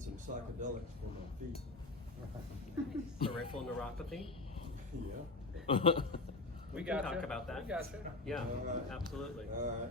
need some psychedelics for my feet. Peripheral neuropathy? Yeah. We can talk about that. We got you. Yeah, All right. absolutely. All right.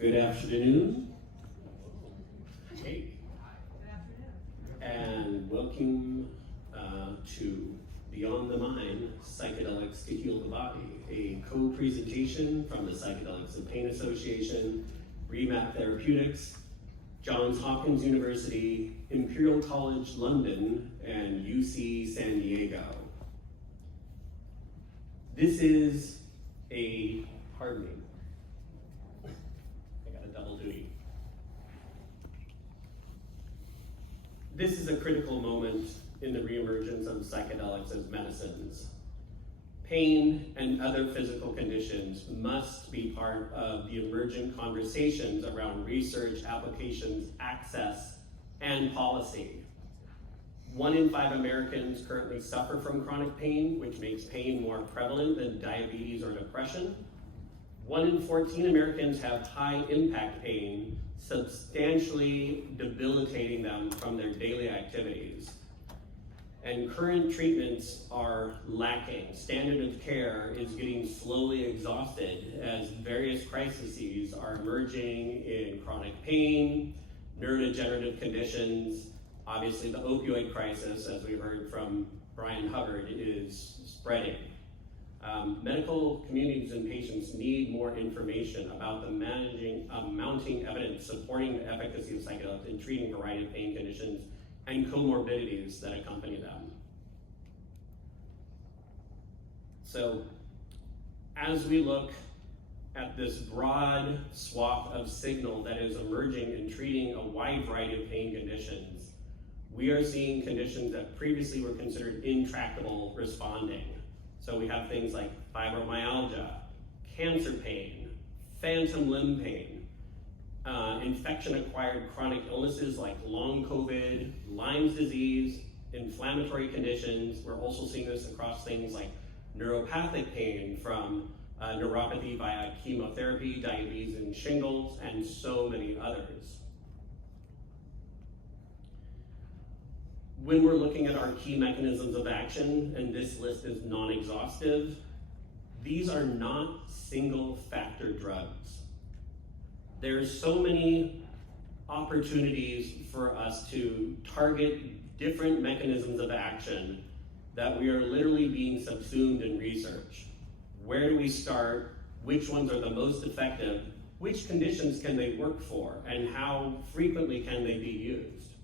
Good afternoon. Hey. And welcome to Beyond the Mind, Psychedelics to Heal the Body, a co-presentation from the Psychedelics and Pain Association, Remap Therapeutics, Johns Hopkins University, Imperial College London, and UC San Diego. This is pardon me, I got a double duty. This is a critical moment in the reemergence of psychedelics as medicines. Pain and other physical conditions must be part of the emergent conversations around research, applications, access, and policy. 1 in 5 Americans currently suffer from chronic pain, which makes pain more prevalent than diabetes or depression. 1 in 14 Americans have high impact pain, substantially debilitating them from their daily activities. And current treatments are lacking. Standard of care is getting slowly exhausted as various crises are emerging in chronic pain, neurodegenerative conditions. Obviously the opioid crisis, as we heard from Brian Hubbard, is spreading. Medical communities and patients need more information about the mounting evidence supporting the efficacy of psychedelics in treating a variety of pain conditions and comorbidities that accompany them. So, as we look at this broad swath of signal that is emerging in treating a wide variety of pain conditions, we are seeing conditions that previously were considered intractable responding. So we have things like fibromyalgia, cancer pain, phantom limb pain, infection-acquired chronic illnesses like long COVID, Lyme's disease, inflammatory conditions. We're also seeing this across things like neuropathic pain from neuropathy via chemotherapy, diabetes and shingles, and so many others. When we're looking at our key mechanisms of action, and this list is non-exhaustive, these are not single factor drugs. There's so many opportunities for us to target different mechanisms of action that we are literally being subsumed in research. Where do we start? Which ones are the most effective? Which conditions can they work for? And how frequently can they be used?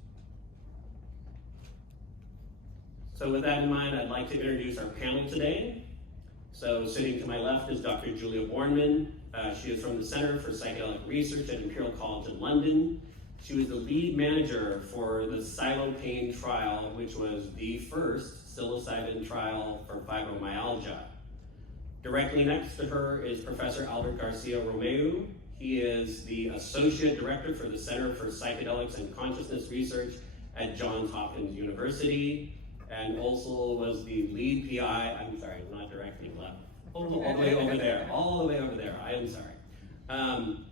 So with that in mind, I'd like to introduce our panel today. So sitting to my left is Dr. Julia Bornemann. She is from the Center for Psychedelic Research at Imperial College in London. She was the lead manager for the Psychedelics trial, which was the first psilocybin trial for fibromyalgia. Directly next to her is Professor Albert Garcia Romeu. He is the Associate Director for the Center for Psychedelics and Consciousness Research at Johns Hopkins University, and also was the lead PI, I'm sorry, not directing left, all the way over there, I am sorry. And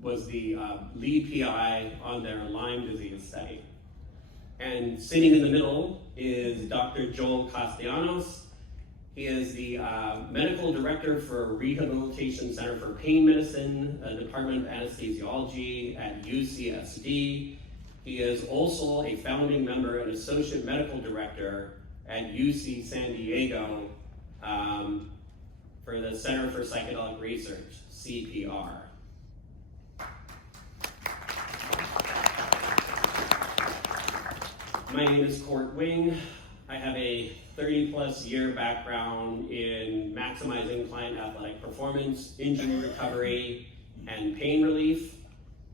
was the lead PI on their Lyme disease study. And sitting in the middle is Dr. Joel Castellanos. He is the Medical Director for Rehabilitation Center for Pain Medicine, Department of Anesthesiology at UCSD. He is also a founding member and Associate Medical Director at UC San Diego for the Center for Psychedelic Research, CPR. My name is Court Wing. I have a 30-plus year background in maximizing client athletic performance, injury recovery, and pain relief.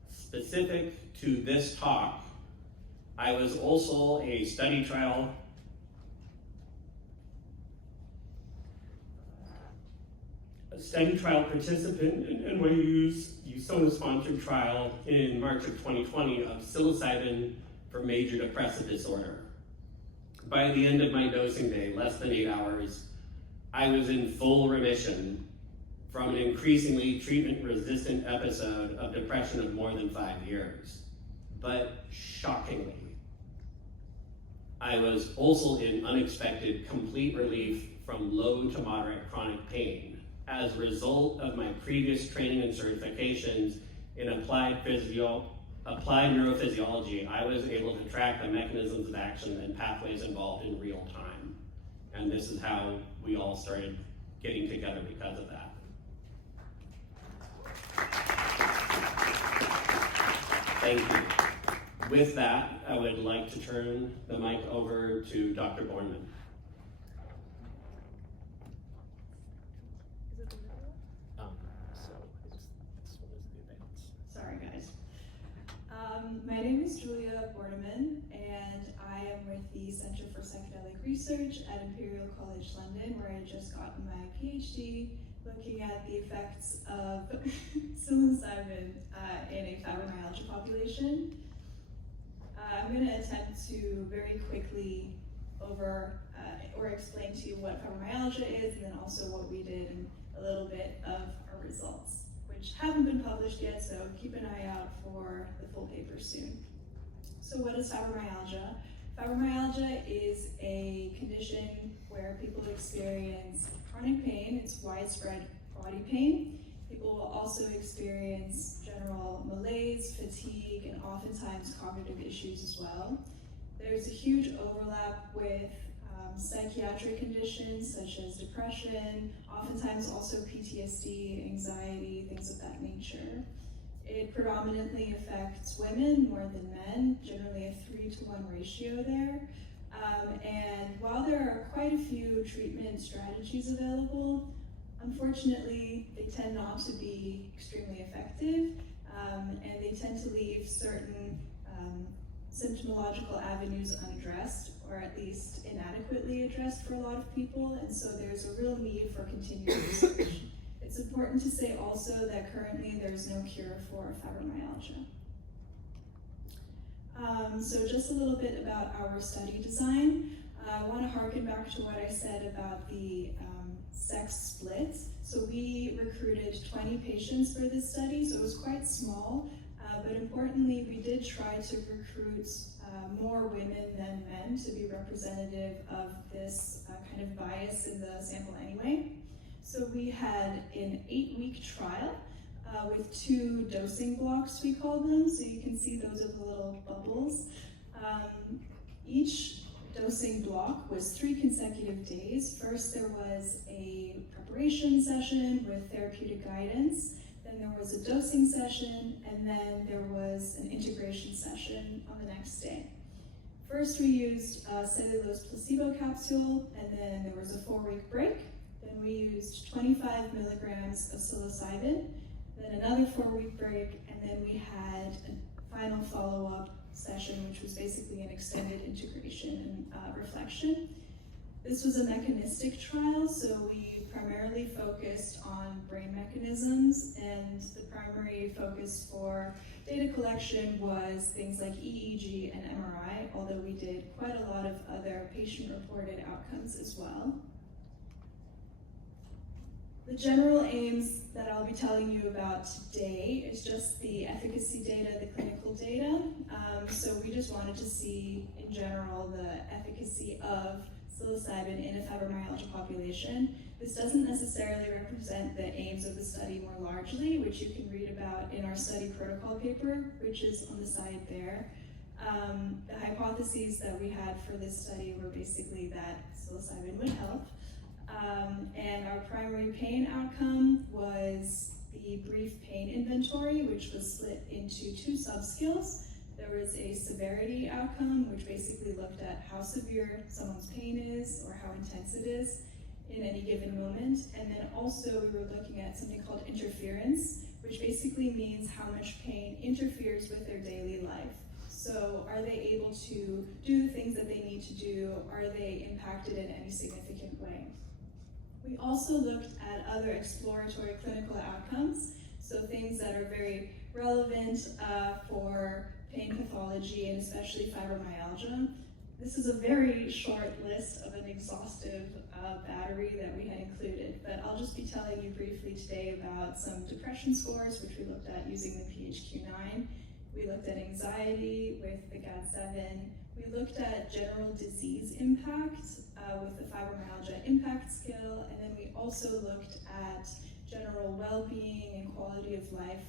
Specific to this talk, I was also a study trial participant in NYU's USONA-sponsored trial in March of 2020 of psilocybin for major depressive disorder. By the end of my dosing day, less than 8 hours, I was in full remission from an increasingly treatment-resistant episode of depression of more than 5 years. But shockingly, I was also in unexpected complete relief from low to moderate chronic pain as a result of my previous training and certifications in applied neurophysiology. I was able to track the mechanisms of action and pathways involved in real time. And this is how we all started getting together because of that. Thank you. With that, I would like to turn the mic over to Dr. Bornemann. Sorry, guys. My name is Julia Bornemann, and I am with the Center for Psychedelic Research at Imperial College London, where I just got my PhD looking at the effects of psilocybin in a fibromyalgia population. I'm going to attempt to very quickly explain to you what fibromyalgia is, and then also what we did and a little bit of our results, which haven't been published yet, so keep an eye out for the full paper soon. So what is fibromyalgia? Fibromyalgia is a condition where people experience chronic pain. It's widespread body pain. People will also experience general malaise, fatigue, and oftentimes cognitive issues as well. There's a huge overlap with psychiatric conditions such as depression, oftentimes also PTSD, anxiety, things of that nature. It predominantly affects women more than men, generally a 3-to-1 ratio there. And while there are quite a few treatment strategies available, unfortunately, they tend not to be extremely effective, and they tend to leave certain symptomological avenues unaddressed, or at least inadequately addressed for a lot of people, and so there's a real need for continued research. It's important to say also that currently there's no cure for fibromyalgia. So just a little bit about our study design. I want to harken back to what I said about the sex split. So we recruited 20 patients for this study, so it was quite small, but importantly, we did try to recruit more women than men to be representative of this kind of bias in the sample anyway. So we had an 8-week trial with 2 dosing blocks, we call them. So you can see those are the little bubbles. Each dosing block was 3 consecutive days. First, there was a preparation session with therapeutic guidance. Then there was a dosing session, and then there was an integration session on the next day. First, we used a cellulose placebo capsule, and then there was a 4-week break. Then we used 25 milligrams of psilocybin, then another 4-week break, and then we had a final follow-up session, which was basically an extended integration and reflection. This was a mechanistic trial, so we primarily focused on brain mechanisms, and the primary focus for data collection was things like EEG and MRI, although we did quite a lot of other patient-reported outcomes as well. The general aims that I'll be telling you about today is just the efficacy data, the clinical data. So we just wanted to see, in general, the efficacy of psilocybin in a fibromyalgia population. This doesn't necessarily represent the aims of the study more largely, which you can read about in our study protocol paper, which is on the side there. The hypotheses that we had for this study were basically that psilocybin would help. And our primary pain outcome was the brief pain inventory, which was split into 2 subskills. There was a severity outcome, which basically looked at how severe someone's pain is or how intense it is in any given moment. And then also we were looking at something called interference, which basically means how much pain interferes with their daily life. So are they able to do the things that they need to do? Are they impacted in any significant way? We also looked at other exploratory clinical outcomes, so things that are very relevant for pain pathology and especially fibromyalgia. This is a very short list of an exhaustive battery that we had included, but I'll just be telling you briefly today about some depression scores, which we looked at using the PHQ-9. We looked at anxiety with the GAD-7. We looked at general disease impact with the fibromyalgia impact scale, and then we also looked at general well-being and quality of life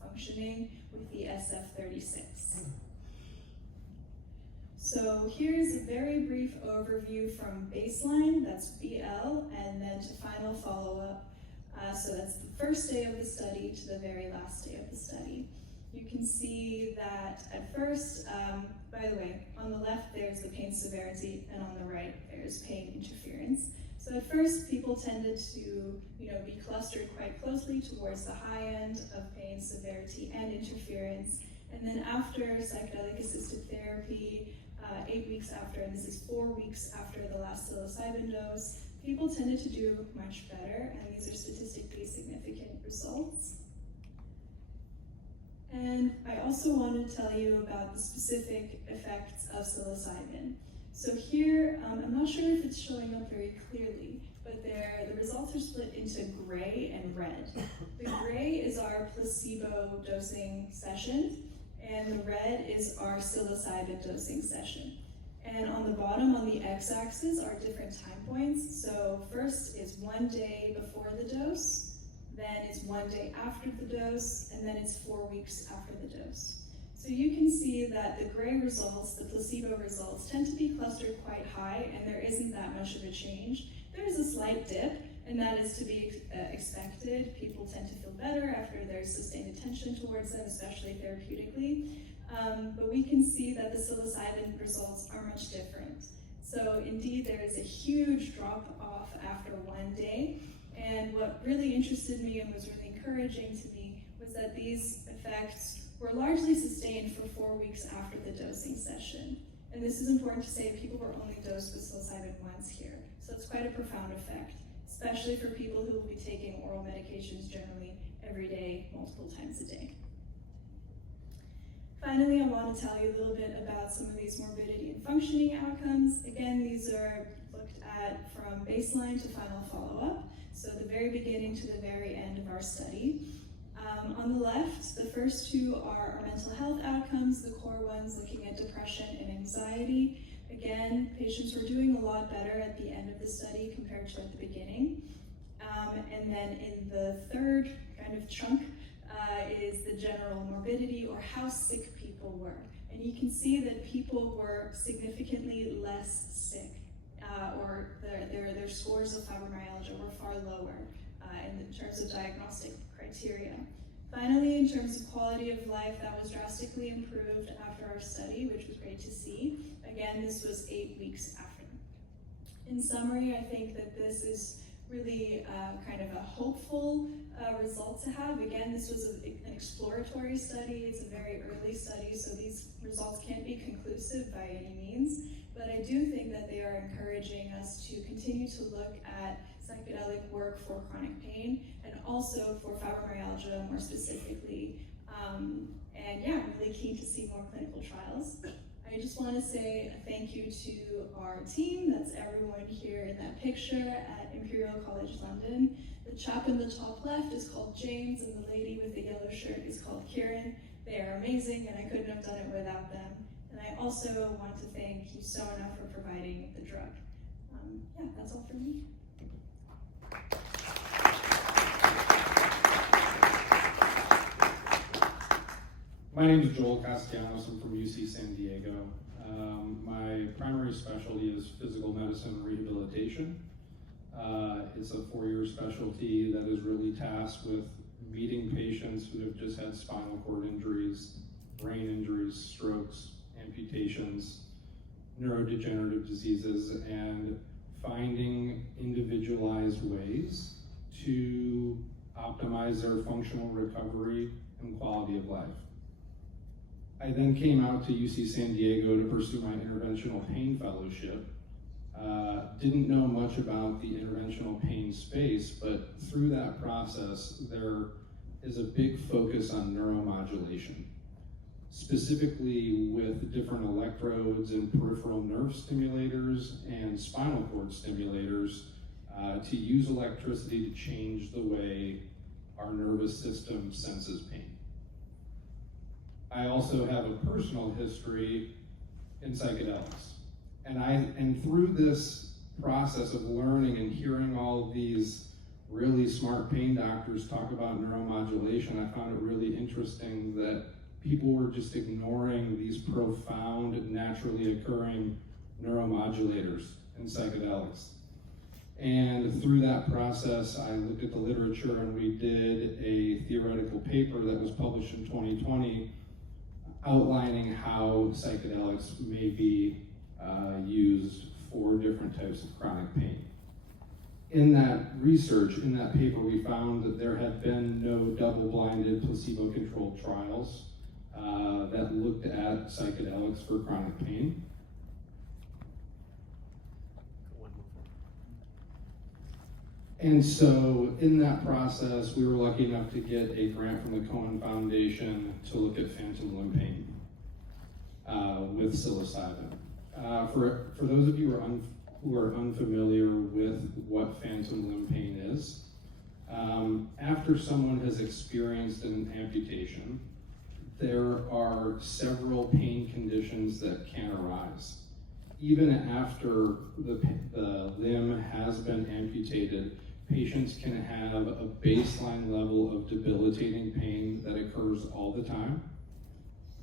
functioning with the SF-36. So here's a very brief overview from baseline, that's BL, and then to final follow-up. So that's the first day of the study to the very last day of the study. You can see that at first, by the way, on the left there's the pain severity, and on the right there's pain interference. So at first people tended to be clustered quite closely towards the high end of pain severity and interference. And then after psychedelic assisted therapy, 8 weeks after, and this is 4 weeks after the last psilocybin dose, people tended to do much better, and these are statistically significant results. And I also want to tell you about the specific effects of psilocybin. So here, I'm not sure if it's showing up very clearly, but the results are split into gray and red. The gray is our placebo dosing session, and the red is our psilocybin dosing session. And on the bottom, on the x-axis, are different time points. So first is 1 day before the dose, then it's 1 day after the dose, and then it's 4 weeks after the dose. So you can see that the gray results, the placebo results, tend to be clustered quite high, and there isn't that much of a change. There is a slight dip, and that is to be expected. People tend to feel better after there's sustained attention towards them, especially therapeutically. But we can see that the psilocybin results are much different. So indeed, there is a huge drop off after 1 day. And what really interested me and was really encouraging to me was that these effects were largely sustained for 4 weeks after the dosing session. And this is important to say, people were only dosed with psilocybin once here. So it's quite a profound effect, especially for people who will be taking oral medications generally every day, multiple times a day. Finally, I want to tell you a little bit about some of these morbidity and functioning outcomes. Again, these are looked at from baseline to final follow-up, so the very beginning to the very end of our study. On the left, the first two are our mental health outcomes, the core ones looking at depression and anxiety. Again, patients were doing a lot better at the end of the study compared to at the beginning. And then in the third kind of chunk is the general morbidity, or how sick people were. And you can see that people were significantly less sick, or their scores of fibromyalgia were far lower in terms of diagnostic criteria. Finally, in terms of quality of life, that was drastically improved after our study, which was great to see. Again, this was 8 weeks after. In summary, I think that this is really kind of a hopeful result to have. Again, this was an exploratory study. It's a very early study, so these results can't be conclusive by any means. But I do think that they are encouraging us to continue to look at psychedelic work for chronic pain and also for fibromyalgia more specifically. And yeah, I'm really keen to see more clinical trials. I just want to say a thank you to our team. That's everyone here in that picture at Imperial College London. The chap in the top left is called James, and the lady with the yellow shirt is called Kieran. They are amazing, and I couldn't have done it without them. And I also want to thank you so much for providing the drug. Yeah, that's all for me. My name is Joel Castellanos. I'm from UC San Diego. My primary specialty is physical medicine and rehabilitation. It's a 4-year specialty that is really tasked with meeting patients who have just had spinal cord injuries, brain injuries, strokes, amputations, neurodegenerative diseases, and finding individualized ways to optimize their functional recovery and quality of life. I then came out to UC San Diego to pursue my interventional pain fellowship. Didn't know much about the interventional pain space, but through that process, there is a big focus on neuromodulation, specifically with different electrodes and peripheral nerve stimulators and spinal cord stimulators to use electricity to change the way our nervous system senses pain. I also have a personal history in psychedelics. And through this process of learning and hearing all of these really smart pain doctors talk about neuromodulation, I found it really interesting that people were just ignoring these profound, naturally occurring neuromodulators in psychedelics. And through that process, I looked at the literature, and we did a theoretical paper that was published in 2020 outlining how psychedelics may be used for different types of chronic pain. In that research, in that paper, we found that there had been no double-blinded placebo-controlled trials that looked at psychedelics for chronic pain. And so in that process, we were lucky enough to get a grant from the Cohen Foundation to look at phantom limb pain with psilocybin. For those of you who are unfamiliar with what phantom limb pain is, after someone has experienced an amputation, there are several pain conditions that can arise. Even after the limb has been amputated, patients can have a baseline level of debilitating pain that occurs all the time.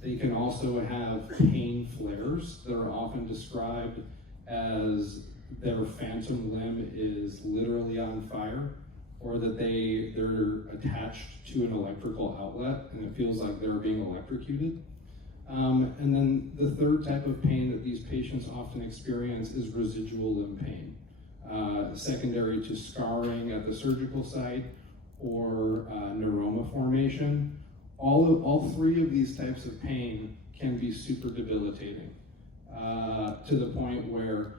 They can also have pain flares that are often described as their phantom limb is literally on fire, or that they're attached to an electrical outlet and it feels like they're being electrocuted. And then the third type of pain that these patients often experience is residual limb pain, secondary to scarring at the surgical site or neuroma formation. All three of these types of pain can be super debilitating to the point where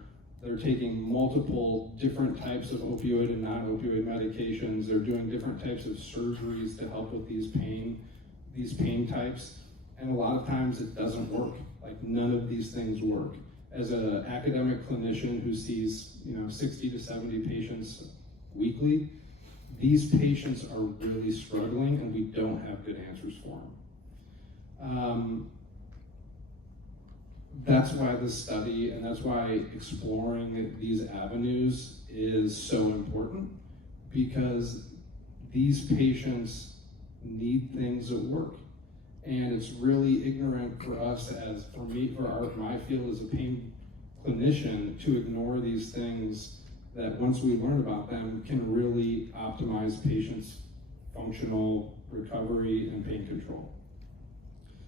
they're taking multiple different types of opioid and non-opioid medications. They're doing different types of surgeries to help with these pain types. And a lot of times it doesn't work. Like none of these things work. As an academic clinician who sees 60 to 70 patients weekly, these patients are really struggling and we don't have good answers for them. That's why this study and that's why exploring these avenues is so important, because these patients need things that work. And it's really ignorant for us my field as a pain clinician to ignore these things that once we learn about them can really optimize patients' functional recovery and pain control.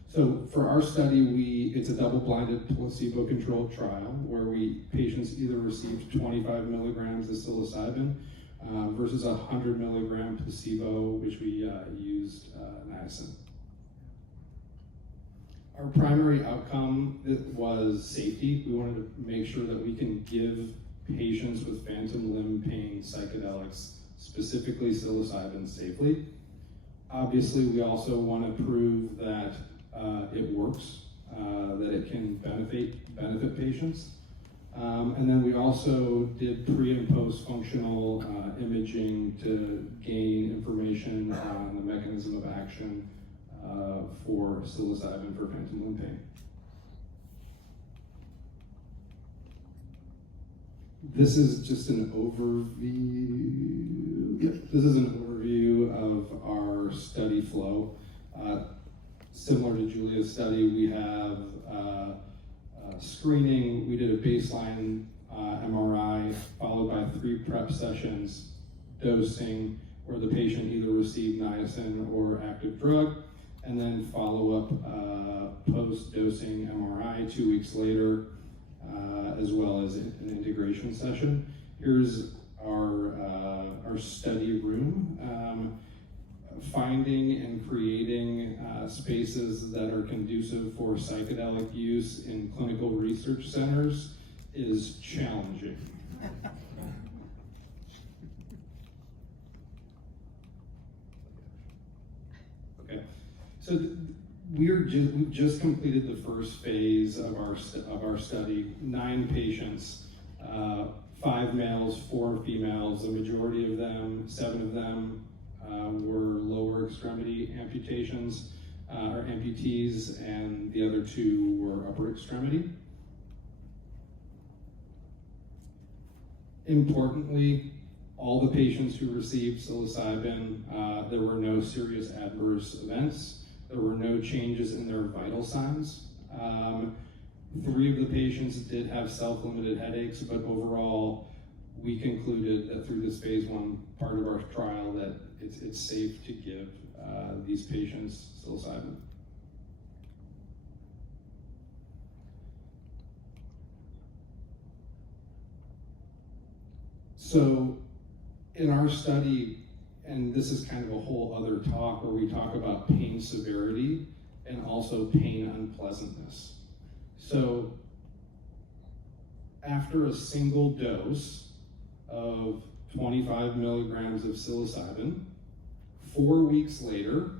So for our study, it's a double-blinded placebo-controlled trial where patients either received 25 milligrams of psilocybin versus 100 milligram placebo, which we used niacin. Our primary outcome was safety. We wanted to make sure that we can give patients with phantom limb pain psychedelics, specifically psilocybin, safely. Obviously, we also want to prove that it works, that it can benefit patients. And then we also did pre and post functional imaging to gain information on the mechanism of action for psilocybin for phantom limb pain. This is just an overview. This is an overview of our study flow. Similar to Julia's study, we have screening. We did a baseline MRI followed by 3 prep sessions, dosing, where the patient either received niacin or active drug, and then follow-up post-dosing MRI 2 weeks later, as well as an integration session. Here's our study room. Finding and creating spaces that are conducive for psychedelic use in clinical research centers is challenging. Okay, so we've just completed the first phase of our study. 9 patients, 5 males, 4 females. The majority of them, 7 of them, were lower extremity amputations or amputees, and the other 2 were upper extremity. Importantly, all the patients who received psilocybin, there were no serious adverse events. There were no changes in their vital signs. 3 of the patients did have self-limited headaches, but overall, we concluded that through this phase 1 part of our trial that it's safe to give these patients psilocybin. So in our study, and this is kind of a whole other talk where we talk about pain severity and also pain unpleasantness. So after a single dose of 25 milligrams of psilocybin, 4 weeks later,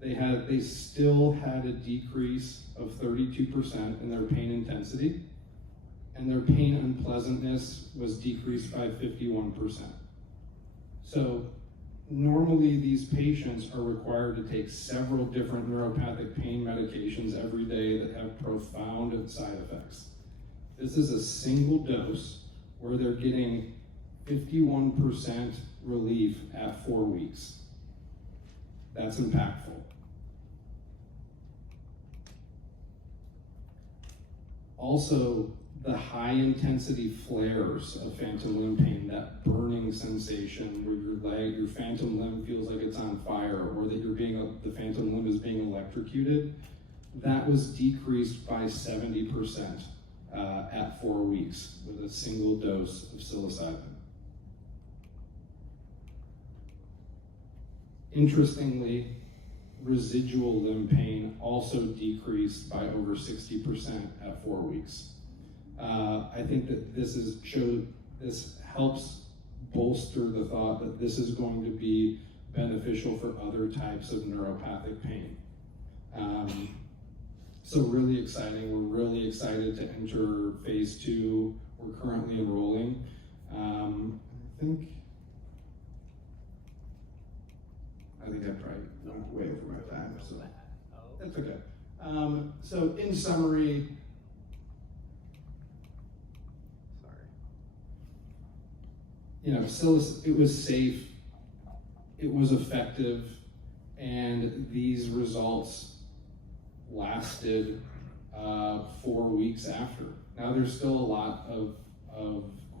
they still had a decrease of 32% in their pain intensity, and their pain unpleasantness was decreased by 51%. So normally these patients are required to take several different neuropathic pain medications every day that have profound side effects. This is a single dose where they're getting 51% relief at 4 weeks. That's impactful. Also, the high intensity flares of phantom limb pain, that burning sensation where your phantom limb feels like it's on fire, or that the phantom limb is being electrocuted, that was decreased by 70% at 4 weeks with a single dose of psilocybin. Interestingly, residual limb pain also decreased by over 60% at 4 weeks. I think that this helps bolster the thought that this is going to be beneficial for other types of neuropathic pain. So really exciting. We're really excited to enter phase 2. We're currently enrolling. I think I probably went way over my time, so that's okay. So in summary, it was safe, it was effective, and these results lasted 4 weeks after. Now there's still a lot of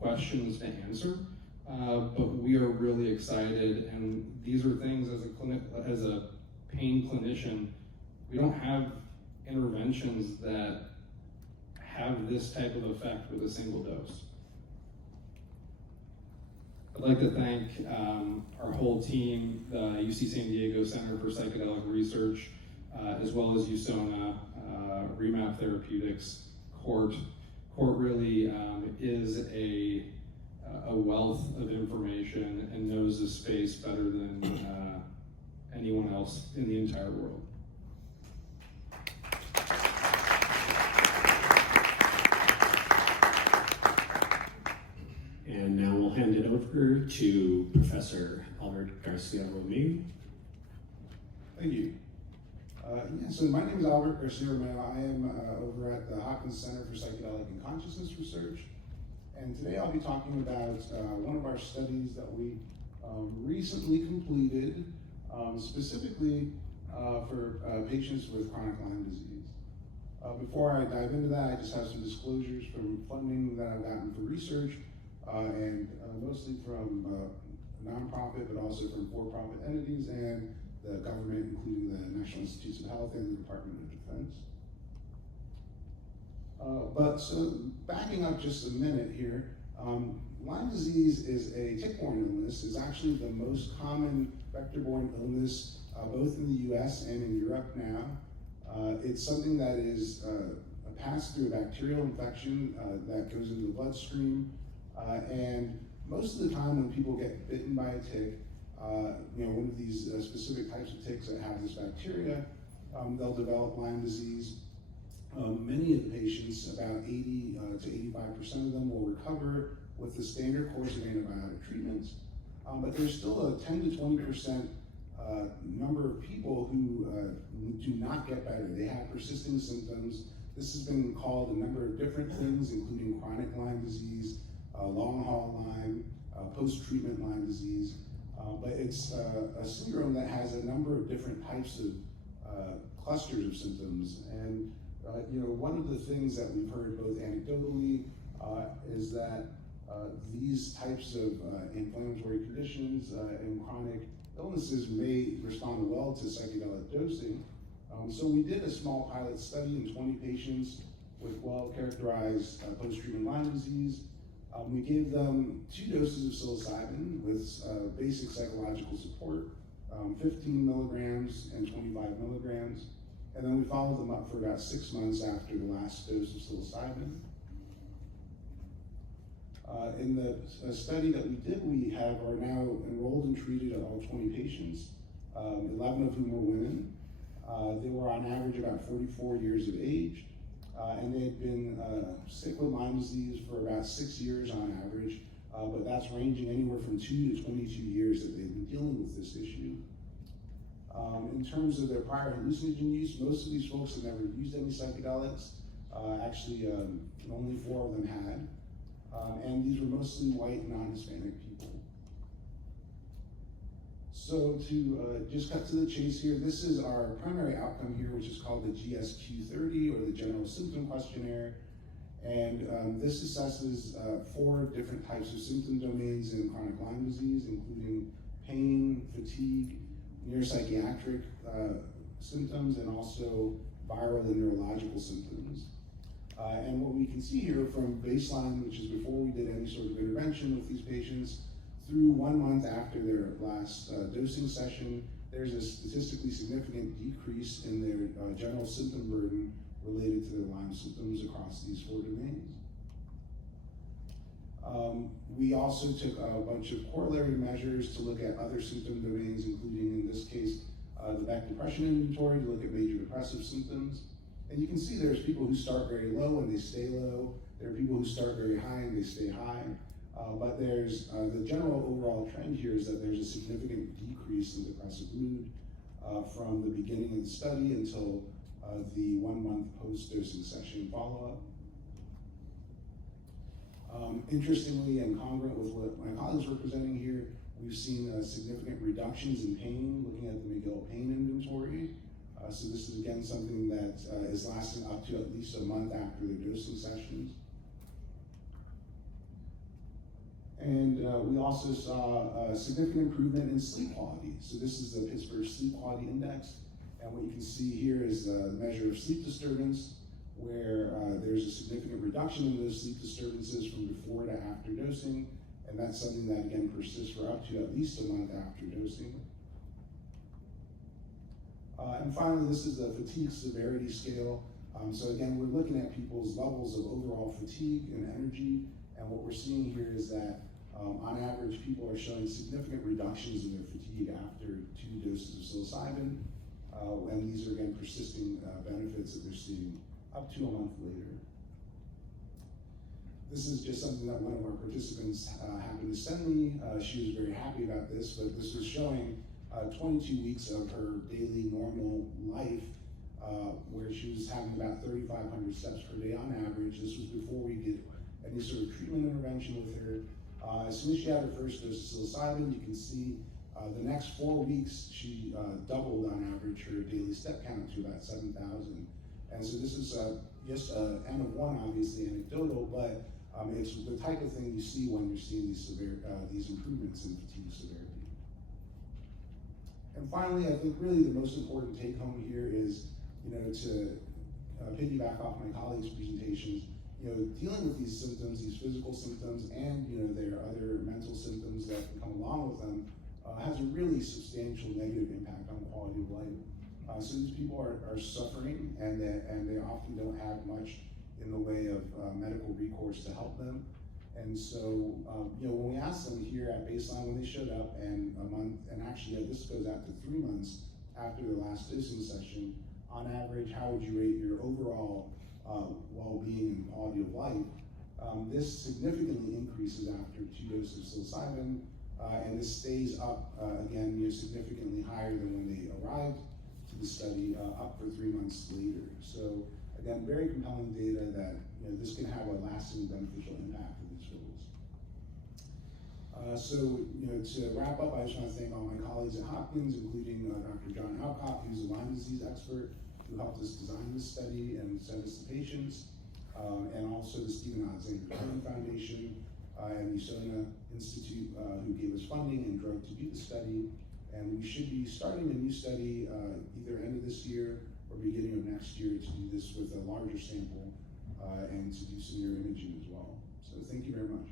questions to answer, but we are really excited, and these are things as a pain clinician, we don't have interventions that have this type of effect with a single dose. I'd like to thank our whole team, the UC San Diego Center for Psychedelic Research, as well as USONA, Remap Therapeutics, Court. Court really is a wealth of information and knows this space better than anyone else in the entire world. And now we'll hand it over to Professor Albert Garcia-Romeo. Thank you. So my name is Albert Garcia-Romeo. I am over at the Hopkins Center for Psychedelic and Consciousness Research. And today I'll be talking about one of our studies that we recently completed, specifically for patients with chronic-Lyme disease. Before I dive into that, I just have some disclosures from funding that I've gotten for research, and mostly from nonprofit, but also from for-profit entities and the government, including the National Institutes of Health and the Department of Defense. But so backing up just a minute here, Lyme disease is a tick-borne illness. It's actually the most common vector-borne illness, both in the US and in Europe now. It's something that is passed through a bacterial infection that goes into the bloodstream. And most of the time when people get bitten by a tick, one of these specific types of ticks that have this bacteria, they'll develop Lyme disease. Many of the patients, about 80 to 85% of them, will recover with the standard course of antibiotic treatments. But there's still a 10 to 20% number of people who do not get better. They have persisting symptoms. This has been called a number of different things, including chronic Lyme disease, long haul Lyme, post-treatment Lyme disease. But it's a syndrome that has a number of different types of clusters of symptoms. And one of the things that we've heard both anecdotally is that these types of inflammatory conditions and chronic illnesses may respond well to psychedelic dosing. So we did a small pilot study in 20 patients with well-characterized post-treatment Lyme disease. We gave them 2 doses of psilocybin with basic psychological support, 15 milligrams and 25 milligrams. And then we followed them up for about 6 months after the last dose of psilocybin. In the study that we did, we are now enrolled and treated all 20 patients, 11 of whom were women. They were on average about 44 years of age, and they had been sick with Lyme disease for about 6 years on average, but that's ranging anywhere from 2 to 22 years that they've been dealing with this issue. In terms of their prior hallucinogen use, most of these folks have never used any psychedelics. Actually, only 4 of them had. And these were mostly white, non-Hispanic people. So to just cut to the chase here, this is our primary outcome here, which is called the GSQ-30, or the General Symptom Questionnaire. And this assesses 4 different types of symptom domains in chronic Lyme disease, including pain, fatigue, neuropsychiatric symptoms, and also viral and neurological symptoms. And what we can see here from baseline, which is before we did any sort of intervention with these patients, through 1 month after their last dosing session, there's a statistically significant decrease in their general symptom burden related to their Lyme symptoms across these 4 domains. We also took a bunch of corollary measures to look at other symptom domains, including in this case, the Beck Depression Inventory to look at major depressive symptoms. And you can see there's people who start very low and they stay low. There are people who start very high and they stay high. But there's the general overall trend here is that there's a significant decrease in depressive mood from the beginning of the study until the 1 month post-dosing session follow-up. Interestingly and congruent with what my colleagues were presenting here, we've seen significant reductions in pain, looking at the McGill pain inventory. So this is again something that is lasting up to at least a month after the dosing sessions. And we also saw a significant improvement in sleep quality. So this is the Pittsburgh Sleep Quality Index. And what you can see here is the measure of sleep disturbance, where there's a significant reduction in those sleep disturbances from before to after dosing. And that's something that, again, persists for up to at least a month after dosing. And finally, this is the fatigue severity scale. So again, we're looking at people's levels of overall fatigue and energy. And what we're seeing here is that on average, people are showing significant reductions in their fatigue after 2 doses of psilocybin. And these are, again, persisting benefits that they're seeing up to a month later. This is just something that one of our participants happened to send me. She was very happy about this, but this was showing 22 weeks of her daily normal life, where she was having about 3,500 steps per day on average. This was before we did any sort of treatment intervention with her. As soon as she had her first dose of psilocybin, you can see the next 4 weeks, she doubled on average her daily step count to about 7,000. And so this is just N of 1, obviously anecdotal, but it's the type of thing you see when you're seeing these improvements in fatigue severity. And finally, I think really the most important take home here is, to piggyback off my colleagues' presentations, dealing with these symptoms, these physical symptoms, and their other mental symptoms that can come along with them, has a really substantial negative impact on quality of life. So these people are suffering, and they often don't have much in the way of medical recourse to help them. And so, when we asked them here at baseline, when they showed up, and a month, and actually this goes out to 3 months after the last dosing session, on average, how would you rate your overall well-being and quality of life? This significantly increases after 2 doses of psilocybin, and this stays up again, significantly higher than when they arrived to the study, up for 3 months later. So again, very compelling data that this can have a lasting beneficial impact for these folks. To wrap up, I just want to thank all my colleagues at Hopkins, including Dr. John Alcott, who's a Lyme disease expert, who helped us design this study and send us the patients, and also the Stephen Alexander Cohen Foundation and the Usona Institute, who gave us funding and drug to do the study. And we should be starting a new study either end of this year or beginning of next year to do this with a larger sample and to do some neuroimaging as well. So thank you very much.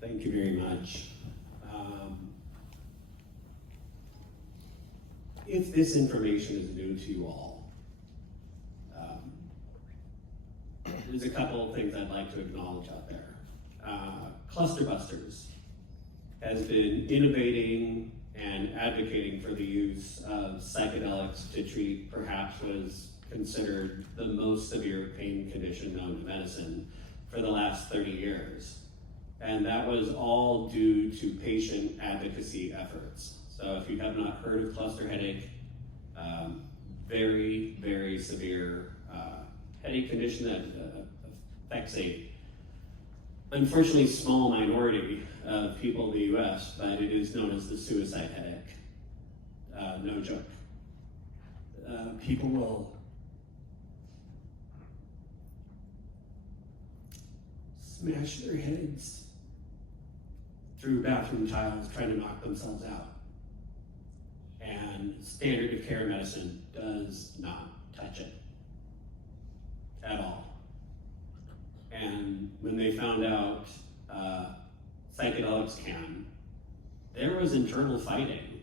Thank you very much. If this information is new to you all, there's a couple of things I'd like to acknowledge out there. Cluster Busters has been innovating and advocating for the use of psychedelics to treat perhaps what is considered the most severe pain condition known to medicine for the last 30 years. And that was all due to patient advocacy efforts. So if you have not heard of cluster headache, very, very severe headache condition that affects a, unfortunately, small minority of people in the US, but it is known as the suicide headache. No joke. People will smash their heads through bathroom tiles trying to knock themselves out. And standard of care medicine does not touch it at all. And when they found out psychedelics can, there was internal fighting.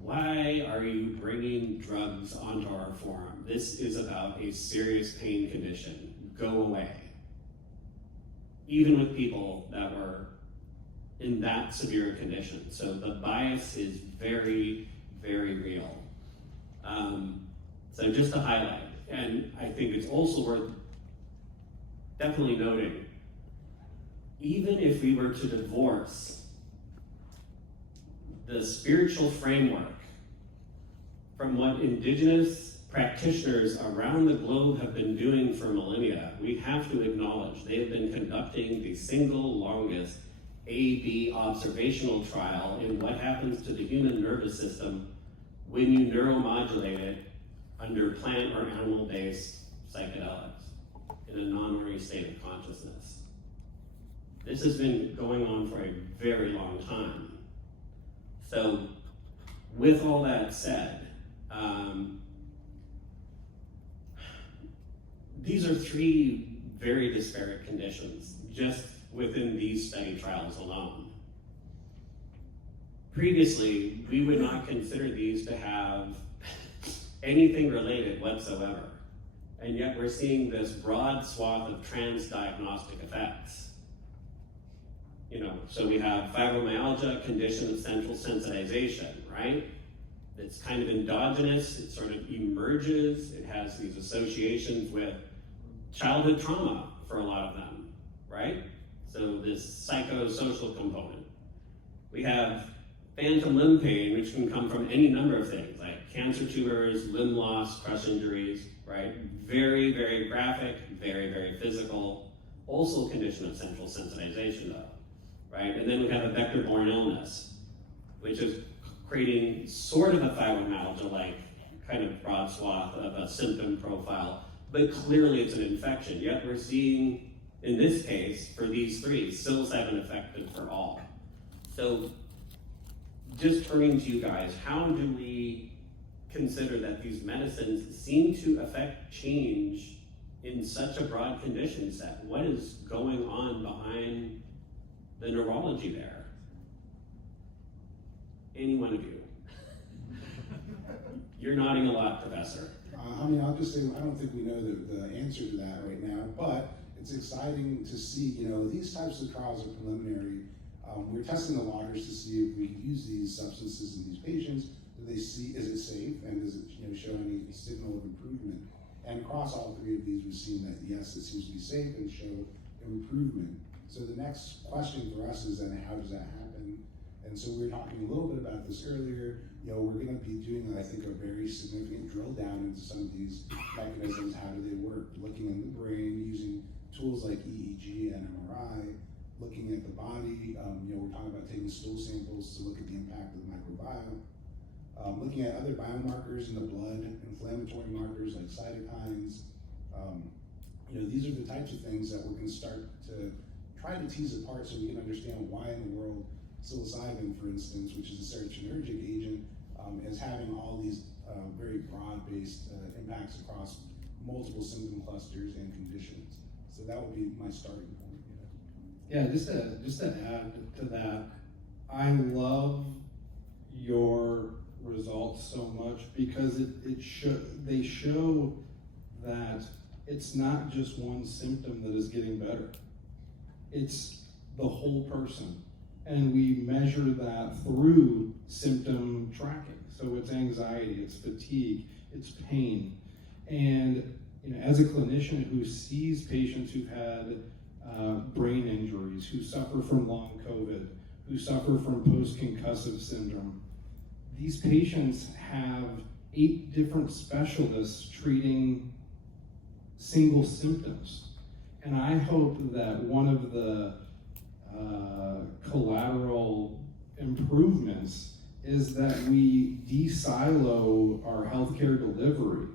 Why are you bringing drugs onto our forum? This is about a serious pain condition. Go away. Even with people that were in that severe condition. So the bias is very, very real. So just to highlight, and I think it's also worth definitely noting, even if we were to divorce the spiritual framework from what indigenous practitioners around the globe have been doing for millennia, we have to acknowledge they have been conducting the single longest A/B observational trial in what happens to the human nervous system when you neuromodulate it under plant or animal-based psychedelics in a non-worry state of consciousness. This has been going on for a very long time. So, with all that said, these are three very disparate conditions just within these study trials alone. Previously, we would not consider these to have anything related whatsoever. And yet we're seeing this broad swath of trans-diagnostic effects. So we have fibromyalgia, condition of central sensitization, right? It's kind of endogenous, it sort of emerges, it has these associations with childhood trauma for a lot of them, right? So this psychosocial component. We have phantom limb pain, which can come from any number of things, like cancer tumors, limb loss, crush injuries, right? Very, very graphic, very, very physical. Also a condition of central sensitization though, right? And then we have a vector-borne illness, which is creating sort of a fibromyalgia-like kind of broad swath of a symptom profile, but clearly it's an infection. Yet we're seeing, in this case, for these three, psilocybin effective for all. So just turning to you guys, how do we consider that these medicines seem to affect change in such a broad condition set? What is going on behind the neurology there? Any one of you? You're nodding a lot, Professor. I'll just say, I don't think we know the answer to that right now, but it's exciting to see, these types of trials are preliminary. We're testing the waters to see if we can use these substances in these patients. Do they see, is it safe, and does it show any signal of improvement? And across all three of these, we've seen that yes, it seems to be safe and show improvement. So the next question for us is then, how does that happen? And so we were talking a little bit about this earlier. We're going to be doing, I think, a very significant drill down into some of these mechanisms. How do they work? Looking in the brain, using tools like EEG and MRI, looking at the body. We're talking about taking stool samples to look at the impact of the microbiome. Looking at other biomarkers in the blood, inflammatory markers like cytokines. These are the types of things that we're going to start to try to tease apart so we can understand why in the world psilocybin, for instance, which is a serotonergic agent, is having all these very broad-based impacts across multiple symptom clusters and conditions. So that would be my starting point. Yeah, just to add to that, I love your results so much because they show that it's not just one symptom that is getting better. It's the whole person. And we measure that through symptom tracking. So it's anxiety, it's fatigue, it's pain. And as a clinician who sees patients who've had brain injuries, who suffer from long COVID, who suffer from post-concussive syndrome, these patients have 8 different specialists treating single symptoms. And I hope that one of the collateral improvements is that we de-silo our healthcare delivery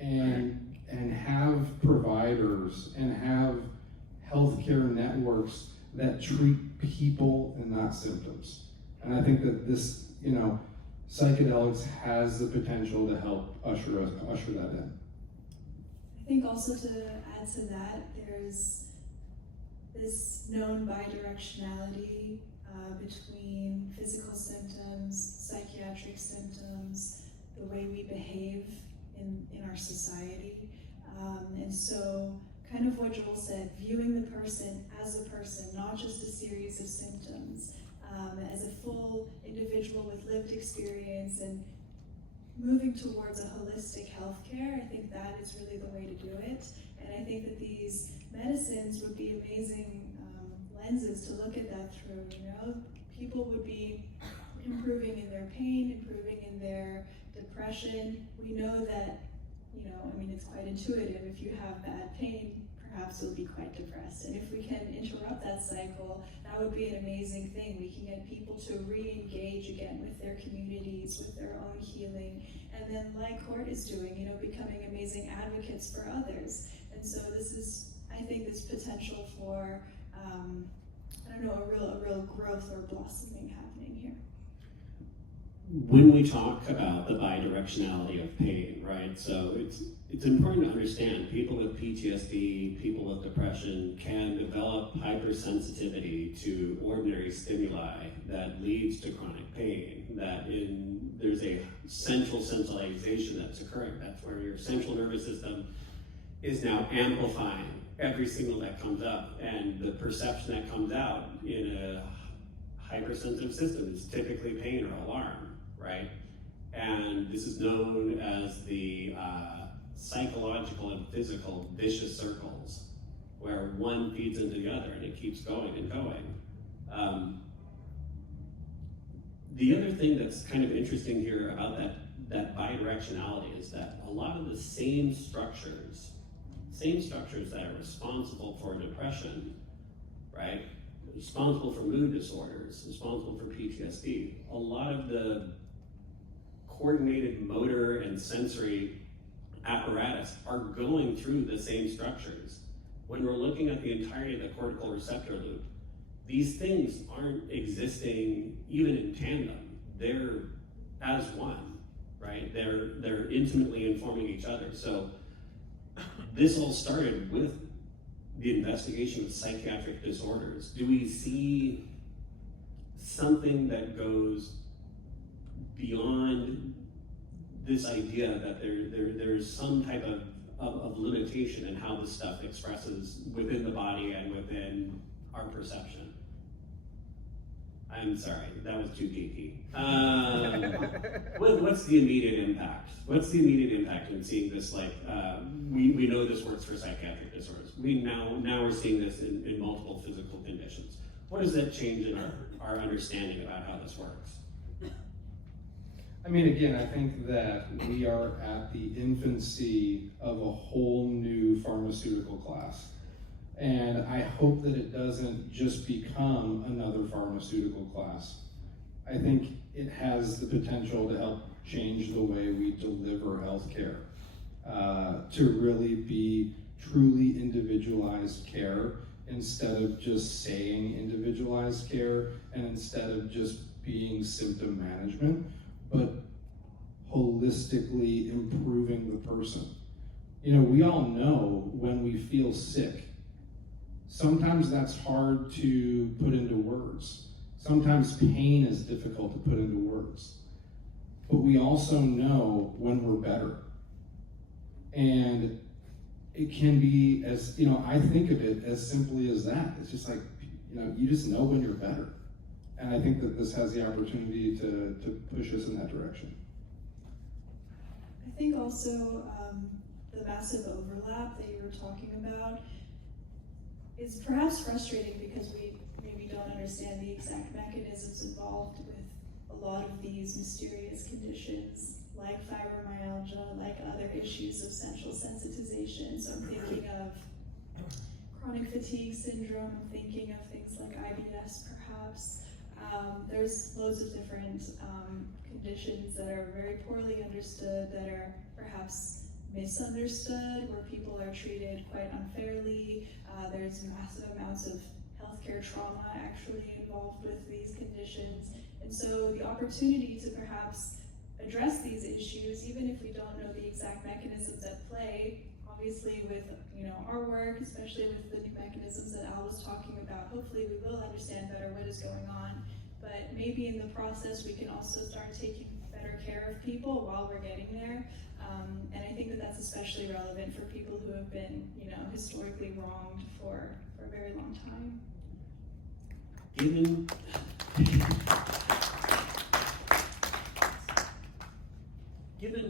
and have providers and have healthcare networks that treat people and not symptoms. And I think that this, psychedelics has the potential to help usher that in. I think also to add to that, there's this known bidirectionality between physical symptoms, psychiatric symptoms, the way we behave in our society. And so kind of what Joel said, viewing the person as a person, not just a series of symptoms, as a full individual with lived experience, and moving towards a holistic healthcare. I think that is really the way to do it. And I think that these medicines would be amazing lenses to look at that through. You know, people would be improving in their pain, improving in their depression. We know that, you know, I mean, it's quite intuitive. If you have bad pain, perhaps you'll be quite depressed. And if we can interrupt that cycle, that would be an amazing thing. We can get people to re-engage again with their communities, with their own healing. And then like Court is doing, you know, becoming amazing advocates for others. And so this is, I think, this potential for, I don't know, a real growth or blossoming happening here. When we talk about the bidirectionality of pain, right? So it's important to understand people with PTSD, people with depression can develop hypersensitivity to ordinary stimuli that leads to chronic pain. There's a central centralization that's occurring. That's where your central nervous system is now amplifying every signal that comes up, and the perception that comes out in a hypersensitive system is typically pain or alarm, right? And this is known as the psychological and physical vicious circles, where one feeds into the other and it keeps going and going. The other thing that's kind of interesting here about that bidirectionality is that a lot of the same structures that are responsible for depression, right? Responsible for mood disorders, responsible for PTSD, a lot of the coordinated motor and sensory apparatus are going through the same structures. When we're looking at the entirety of the cortical receptor loop, these things aren't existing even in tandem. They're as one, right? They're intimately informing each other. So this all started with the investigation of psychiatric disorders. Do we see something that goes beyond this idea that there's some type of limitation in how this stuff expresses within the body and within our perception? I'm sorry, that was too geeky. What's the immediate impact? What's the immediate impact in seeing this? Like, we know this works for psychiatric disorders. Now we're seeing this in multiple physical conditions. What does that change in our understanding about how this works? I mean, again, I think that we are at the infancy of a whole new pharmaceutical class. And I hope that it doesn't just become another pharmaceutical class. I think it has the potential to help change the way we deliver healthcare, to really be truly individualized care instead of just saying individualized care, and instead of just being symptom management, but holistically improving the person. You know, we all know when we feel sick. Sometimes that's hard to put into words. Sometimes pain is difficult to put into words. But we also know when we're better. And it can be as, you know, I think of it as simply as that. It's just like, you know, you just know when you're better. And I think that this has the opportunity to push us in that direction. I think also the massive overlap that you were talking about is perhaps frustrating because we maybe don't understand the exact mechanisms involved with a lot of these mysterious conditions, like fibromyalgia, like other issues of central sensitization. So I'm thinking of chronic fatigue syndrome, I'm thinking of things like IBS perhaps. There's loads of different conditions that are very poorly understood, that are perhaps misunderstood, where people are treated quite unfairly. There's massive amounts of healthcare trauma actually involved with these conditions. And so the opportunity to perhaps address these issues, even if we don't know the exact mechanisms at play, obviously with, you know, our work, especially with the new mechanisms that Al was talking about, hopefully we will understand better what is going on. But maybe in the process we can also start taking better care of people while we're getting there. And I think that that's especially relevant for people who have been, historically wronged for a very long time. Given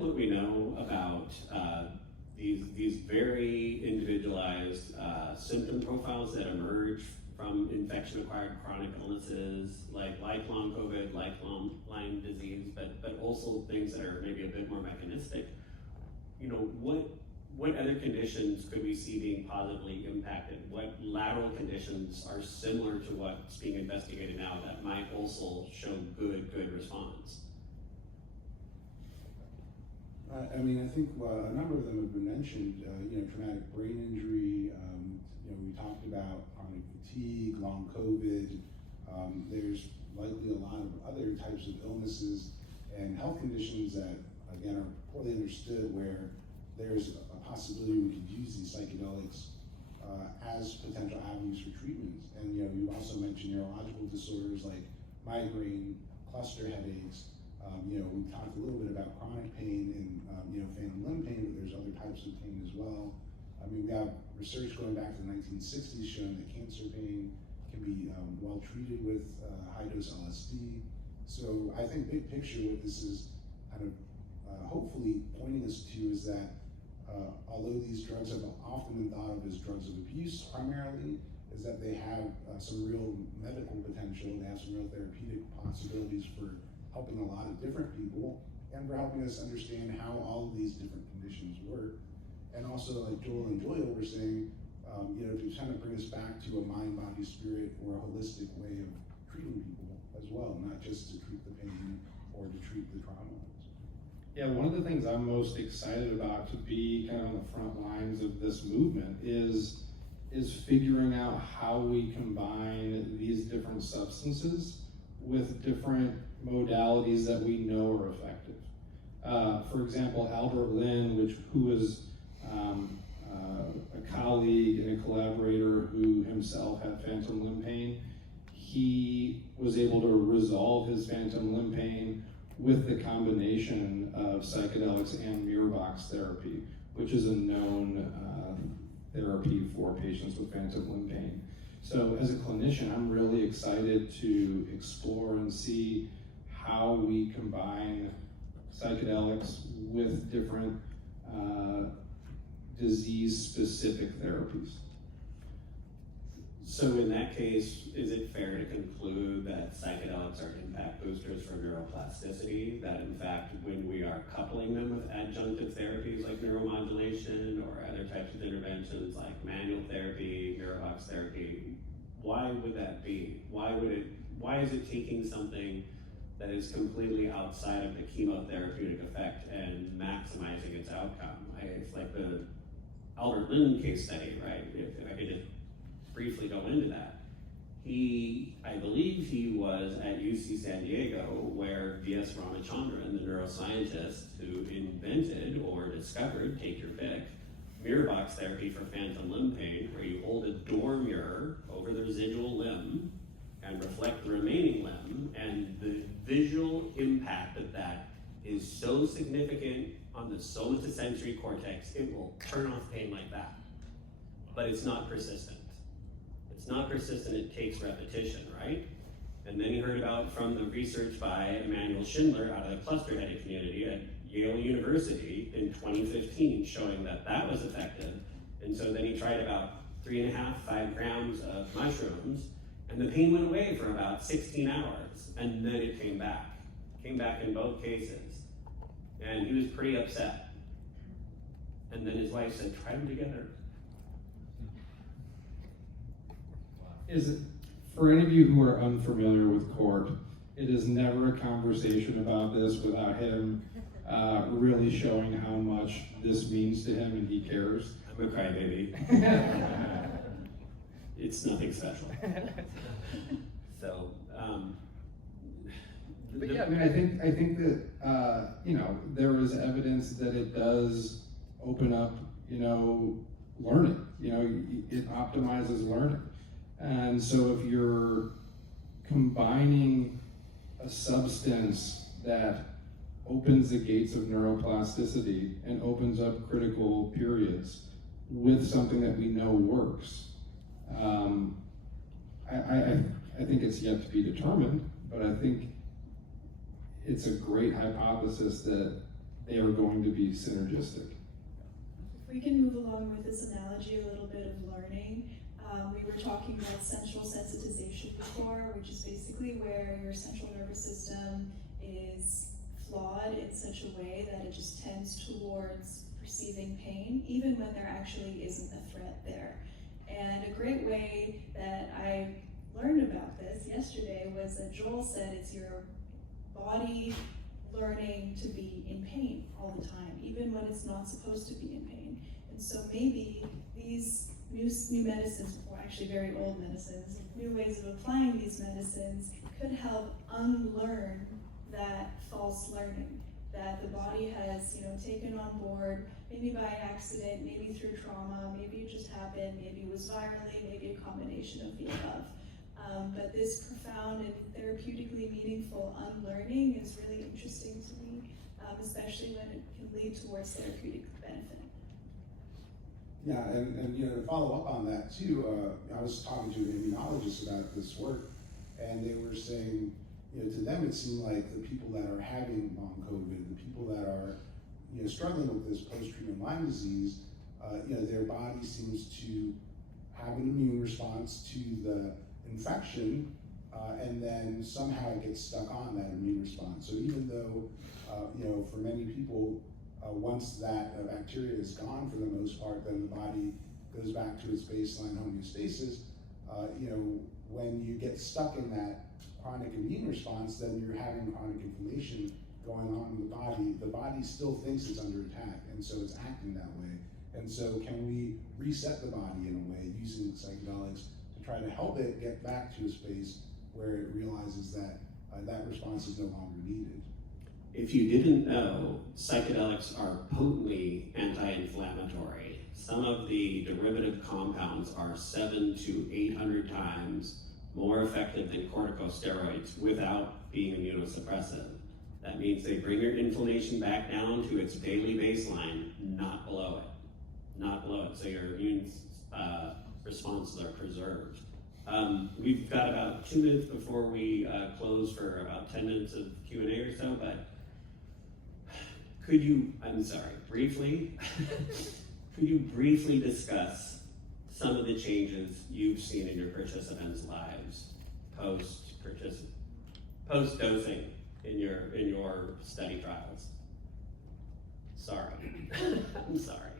what we know about these very individualized symptom profiles that emerge from infection-acquired chronic illnesses like long COVID, like Lyme disease, but also things that are maybe a bit more mechanistic, what other conditions could we see being positively impacted? What lateral conditions are similar to what's being investigated now that might also show good response? I think a number of them have been mentioned. Traumatic brain injury. We talked about chronic fatigue, long COVID. There's likely a lot of other types of illnesses and health conditions that, again, are poorly understood, where there's a possibility we could use these psychedelics as potential avenues for treatments. And you also mentioned neurological disorders like migraine, cluster headaches. We talked a little bit about chronic pain and phantom limb pain, but there's other types of pain as well. We have research going back to the 1960s showing that cancer pain can be well treated with high-dose LSD. So I think big picture, what this is kind of hopefully pointing us to is that although these drugs have often been thought of as drugs of abuse primarily, is that they have some real medical potential. They have some real therapeutic possibilities for helping a lot of different people, and for helping us understand how all of these different conditions work. And also, like Joel and Julia were saying, to kind of bring us back to a mind, body, spirit, or a holistic way of treating people as well, not just to treat the pain or to treat the trauma. Yeah, one of the things I'm most excited about to be kind of on the front lines of this movement is figuring out how we combine these different substances with different modalities that we know are effective. For example, Albert Lin, who was a colleague and a collaborator who himself had phantom limb pain, he was able to resolve his phantom limb pain with the combination of psychedelics and mirror box therapy, which is a known therapy for patients with phantom limb pain. So as a clinician, I'm really excited to explore and see how we combine psychedelics with different disease-specific therapies. So in that case, is it fair to conclude that psychedelics are impact boosters for neuroplasticity? That in fact, when we are coupling them with adjunctive therapies like neuromodulation or other types of interventions like manual therapy, neurobox therapy, why would that be? Why is it taking something that is completely outside of the chemotherapeutic effect and maximizing its outcome? It's like the Albert Lin case study, right? If I could just briefly go into that. I believe he was at UC San Diego, where V.S. Ramachandran, the neuroscientist who invented or discovered, take your pick, mirror box therapy for phantom limb pain, where you hold a door mirror over the residual limb and reflect the remaining limb, and the visual impact of that is so significant on the somatosensory cortex, it will turn off pain like that. But it's not persistent. It's not persistent, it takes repetition, right? And then you heard about from the research by Emmanuel Schindler out of the cluster headache community at Yale University in 2015, showing that that was effective. And so then he tried about 3.5, 5 grams of mushrooms, and the pain went away for about 16 hours, and then it came back. Came back in both cases. And he was pretty upset. And then his wife said, try them together. Is it, for any of you who are unfamiliar with Court, it is never a conversation about this without him really showing how much this means to him and he cares. I'm a crybaby. It's nothing special. So, but yeah, I mean, I think that there is evidence that it does open up, learning. It optimizes learning, and so if you're combining a substance that opens the gates of neuroplasticity and opens up critical periods with something that we know works. I think it's yet to be determined, but I think it's a great hypothesis that they are going to be synergistic. If we can move along with this analogy, a little bit of learning. We were talking about central sensitization before, which is basically where your central nervous system is flawed in such a way that it just tends towards perceiving pain, even when there actually isn't a threat there. And a great way that I learned about this yesterday was that Joel said it's your body learning to be in pain all the time, even when it's not supposed to be in pain. And so maybe these new medicines, or actually very old medicines, new ways of applying these medicines could help unlearn that false learning that the body has, taken on board, maybe by accident, maybe through trauma, maybe it just happened, maybe it was virally, maybe a combination of the above. But this profound and therapeutically meaningful unlearning is really interesting to me, especially when it can lead towards therapeutic benefit. Yeah, and to follow up on that too, I was talking to an immunologist about this work, and they were saying, to them it seemed like the people that are having long COVID, the people that are, struggling with this post-treatment Lyme disease, their body seems to have an immune response to the infection, and then somehow it gets stuck on that immune response. So even though, for many people, once that bacteria is gone for the most part, then the body goes back to its baseline homeostasis. When you get stuck in that chronic immune response, then you're having chronic inflammation going on in the body still thinks it's under attack, and so it's acting that way. And so can we reset the body in a way using psychedelics to try to help it get back to a space where it realizes that that response is no longer needed? If you didn't know, psychedelics are potently anti-inflammatory. Some of the derivative compounds are 700 to 800 times more effective than corticosteroids without being immunosuppressive. That means they bring your inflammation back down to its daily baseline, not below it. Not below it, so your immune responses are preserved. We've got about 2 minutes before we close for about 10 minutes of Q&A or so, but could you, briefly, could you briefly discuss some of the changes you've seen in your participants' lives post-dosing in your study trials? Sorry, I'm sorry.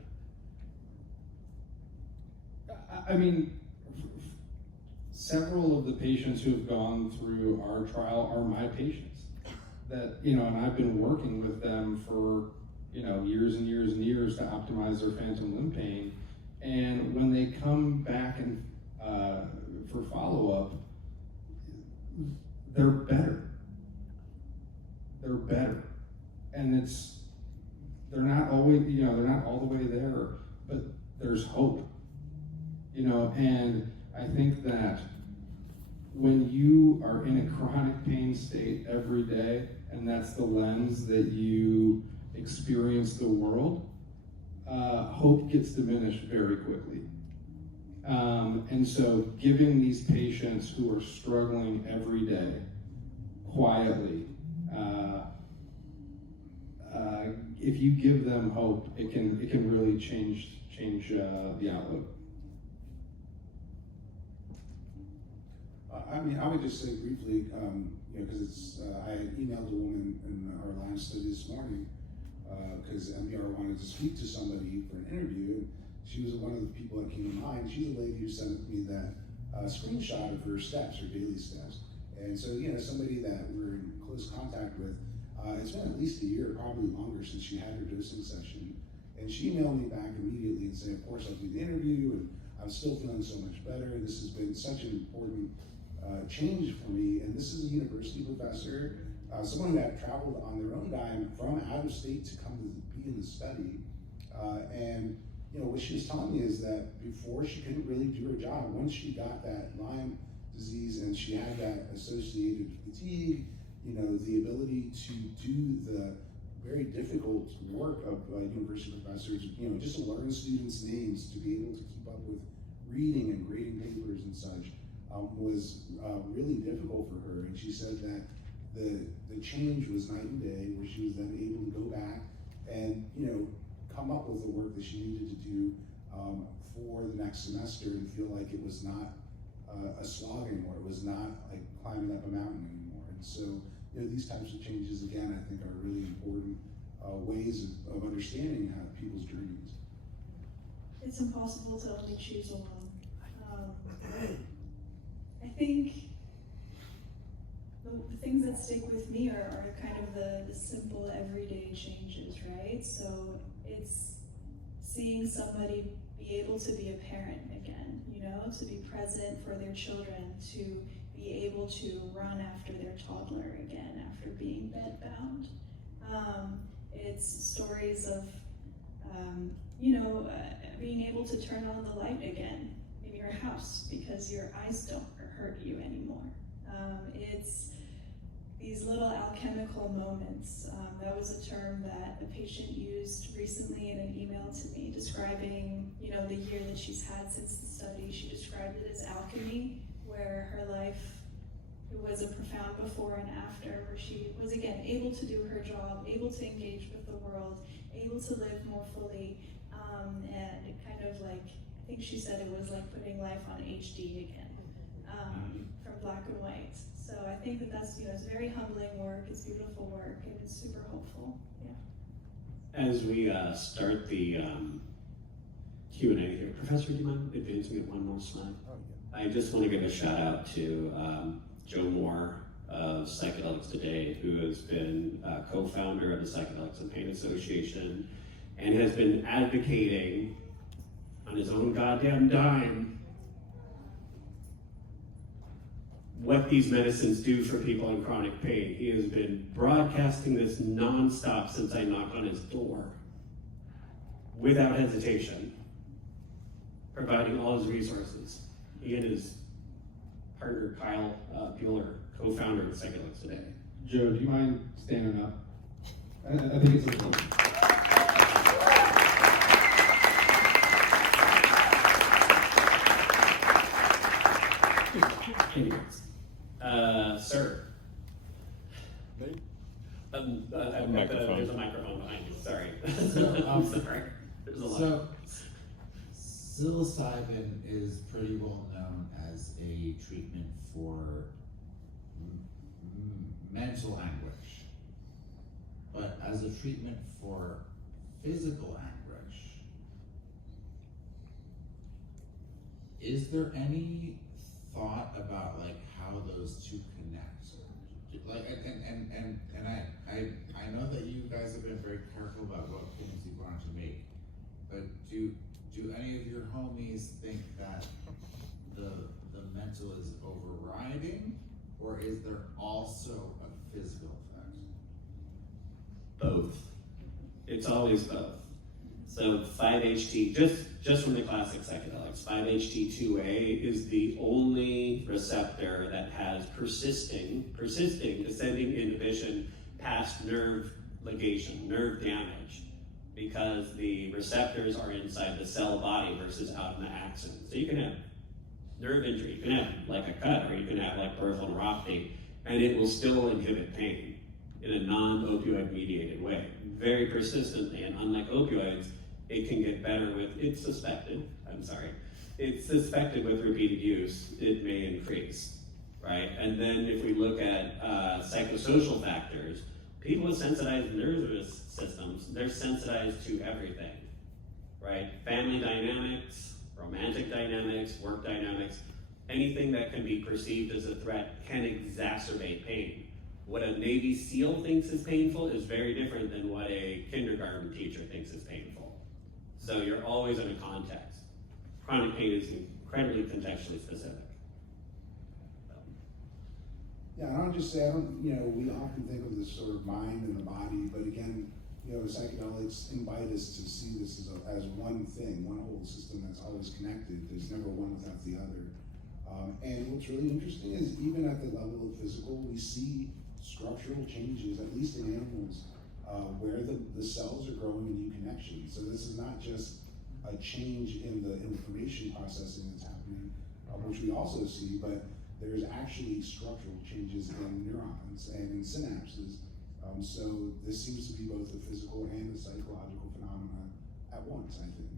Several of the patients who have gone through our trial are my patients. That, and I've been working with them for, years and years and years to optimize their phantom limb pain. And when they come back and for follow-up, they're better. They're better. And they're not always, they're not all the way there, but there's hope. And I think that when you are in a chronic pain state every day, and that's the lens that you experience the world, hope gets diminished very quickly. And so giving these patients who are struggling every day, quietly, if you give them hope, it can really change the outlook. I would just say briefly, because I had emailed a woman in our Lyme study this morning, because MBR wanted to speak to somebody for an interview. She was one of the people that came to mind. She's a lady who sent me that screenshot of her steps, her daily steps. And so, somebody that we're in close contact with, it's been at least a year, probably longer, since she had her dosing session. And she emailed me back immediately and said, of course, I'll do the interview, and I'm still feeling so much better. This has been such an important change for me. And this is a university professor, someone who had traveled on their own dime from out of state to come to be in the study. And what she was telling me is that before she couldn't really do her job. Once she got that Lyme disease and she had that associated fatigue, the ability to do the difficult work of university professors, just to learn students' names, to be able to keep up with reading and grading papers and such, was really difficult for her. And she said that the change was night and day, where she was then able to go back and come up with the work that she needed to do for the next semester, and feel like it was not a slog anymore. It was not like climbing up a mountain anymore. And so these types of changes, again, I think are really important ways of understanding how people's journeys. It's impossible to only choose one. I think the things that stick with me are kind of the simple everyday changes, right? So it's seeing somebody be able to be a parent again, to be present for their children, to be able to run after their toddler again after being bedbound. It's stories of, being able to turn on the light again in your house because your eyes don't hurt you anymore. It's these little alchemical moments. That was a term that a patient used recently in an email to me describing, the year that she's had since the study. She described it as alchemy, where her life, it was a profound before and after, where she was again able to do her job, able to engage with the world, able to live more fully, and it kind of like, I think she said it was like putting life on HD again, from black and white. So I think that's, it's very humbling work, it's beautiful work, and it's super hopeful, yeah. As we start the Q&A here, Professor, do you mind advancing it one more slide? Oh, yeah. I just want to give a shout out to Joe Moore of Psychedelics Today, who has been co-founder of the Psychedelics and Pain Association, and has been advocating on his own goddamn dime what these medicines do for people in chronic pain. He has been broadcasting this nonstop since I knocked on his door, without hesitation, providing all his resources. He and his partner, Kyle Bueller, co-founder of Psychedelics Today. Joe, do you mind standing up? I think it's important. Anyways, sir. Me? There's a microphone behind you, sorry. So, I'm sorry. There's a lot. So, psilocybin is pretty well known as a treatment for mental anguish, but as a treatment for physical anguish, is there any thought about like how those two connect? Like, and I know that you guys have been very careful about what things you want to make, but do any of your homies think that the mental is overriding, or is there also a physical effect? Both. It's always both. So 5-HT, just from the classic psychedelics, 5-HT2A is the only receptor that has persisting ascending inhibition past nerve ligation, nerve damage, because the receptors are inside the cell body versus out in the axon. So you can have nerve injury, you can have like a cut, or you can have like peripheral neuropathy, and it will still inhibit pain in a non-opioid mediated way, very persistently. And unlike opioids, it can get better with, it's suspected with repeated use, it may increase, right? And then if we look at psychosocial factors, people with sensitized nervous systems, they're sensitized to everything, right? Family dynamics, romantic dynamics, work dynamics, anything that can be perceived as a threat can exacerbate pain. What a Navy SEAL thinks is painful is very different than what a kindergarten teacher thinks is painful. So you're always in a context. Chronic pain is incredibly contextually specific. Yeah, and I'll just say, we often think of this sort of mind and the body, but again, the psychedelics invite us to see this as one thing, one whole system that's always connected. There's never one without the other. And what's really interesting is even at the level of physical, we see structural changes, at least in animals, where the cells are growing in new connections. So this is not just a change in the information processing that's happening, which we also see, but there's actually structural changes in neurons and in synapses. So this seems to be both a physical and a psychological phenomenon at once, I think.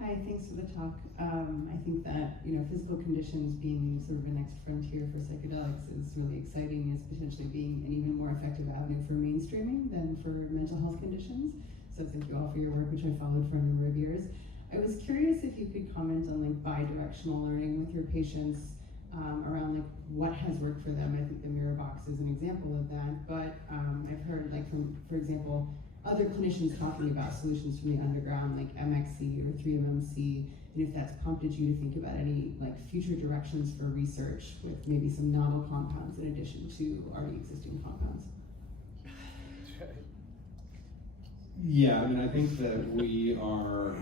Hi, thanks for the talk. I think that physical conditions being sort of a next frontier for psychedelics is really exciting, as potentially being an even more effective avenue for mainstreaming than for mental health conditions. So thank you all for your work, which I followed for a number of years. I was curious if you could comment on bi-directional learning with your patients around what has worked for them. I think the mirror box is an example of that, but I've heard from, for example, other clinicians talking about solutions from the underground, like MXC or 3MMC, and if that's prompted you to think about any future directions for research with maybe some novel compounds in addition to already existing compounds. Yeah, I think that we are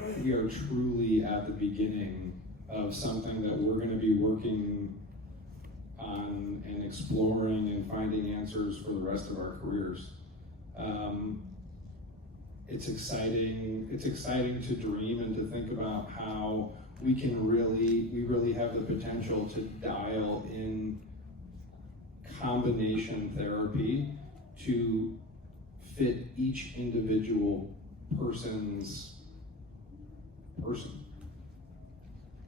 truly at the beginning of something that we're going to be working on and exploring and finding answers for the rest of our careers. It's exciting to dream and to think about how we really have the potential to dial in combination therapy to fit each individual person's person.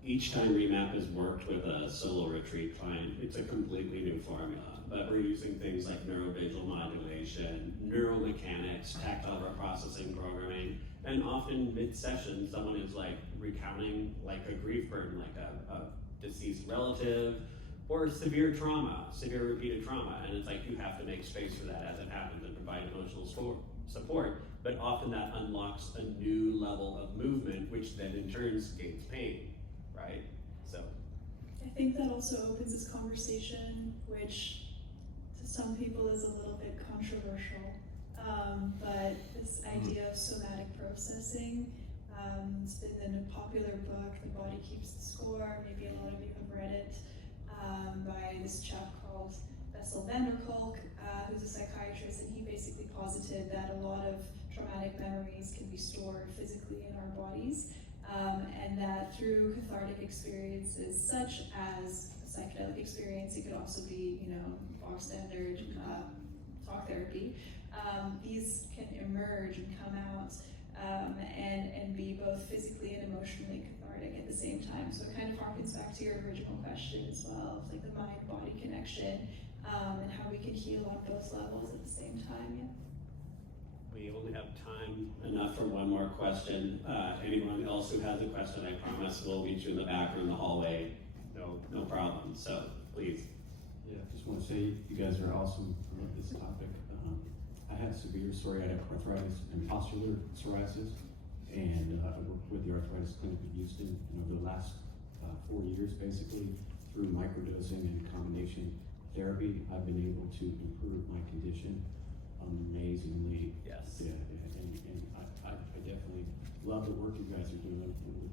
Each time Remap has worked with a solo retreat client, it's a completely new formula. But we're using things like neurovisual modulation, neuromechanics, tactile processing programming, and often mid-session, someone is recounting a grief burden, a deceased relative, or severe repeated trauma. And it's you have to make space for that as it happens and provide emotional support. But often that unlocks a new level of movement, which then in turn gains pain, right? So I think that also opens this conversation, which to some people is a little bit controversial, but this idea of somatic processing, it's been in a popular book, The Body Keeps the Score, maybe a lot of you have read it, by this chap called Bessel van der Kolk, who's a psychiatrist, and he basically posited that a lot of traumatic memories can be stored physically in our bodies, and that through cathartic experiences such as a psychedelic experience, it could also be, bog standard talk therapy, these can emerge and come out and be both physically and emotionally cathartic at the same time. So it kind of harkens back to your original question as well, of the mind-body connection, and how we can heal on both levels at the same time. Yeah. We only have time enough for one more question. Anyone else who has a question, I promise we'll meet you in the back or in the hallway. No problem. So please. Yeah, I just want to say you guys are awesome for this topic. I have severe psoriatic arthritis and pustular psoriasis, and I worked with the arthritis clinic in Houston, and over the last 4 years, basically, through microdosing and combination therapy, I've been able to improve my condition amazingly. Yes. Yeah, and I definitely love the work you guys are doing. And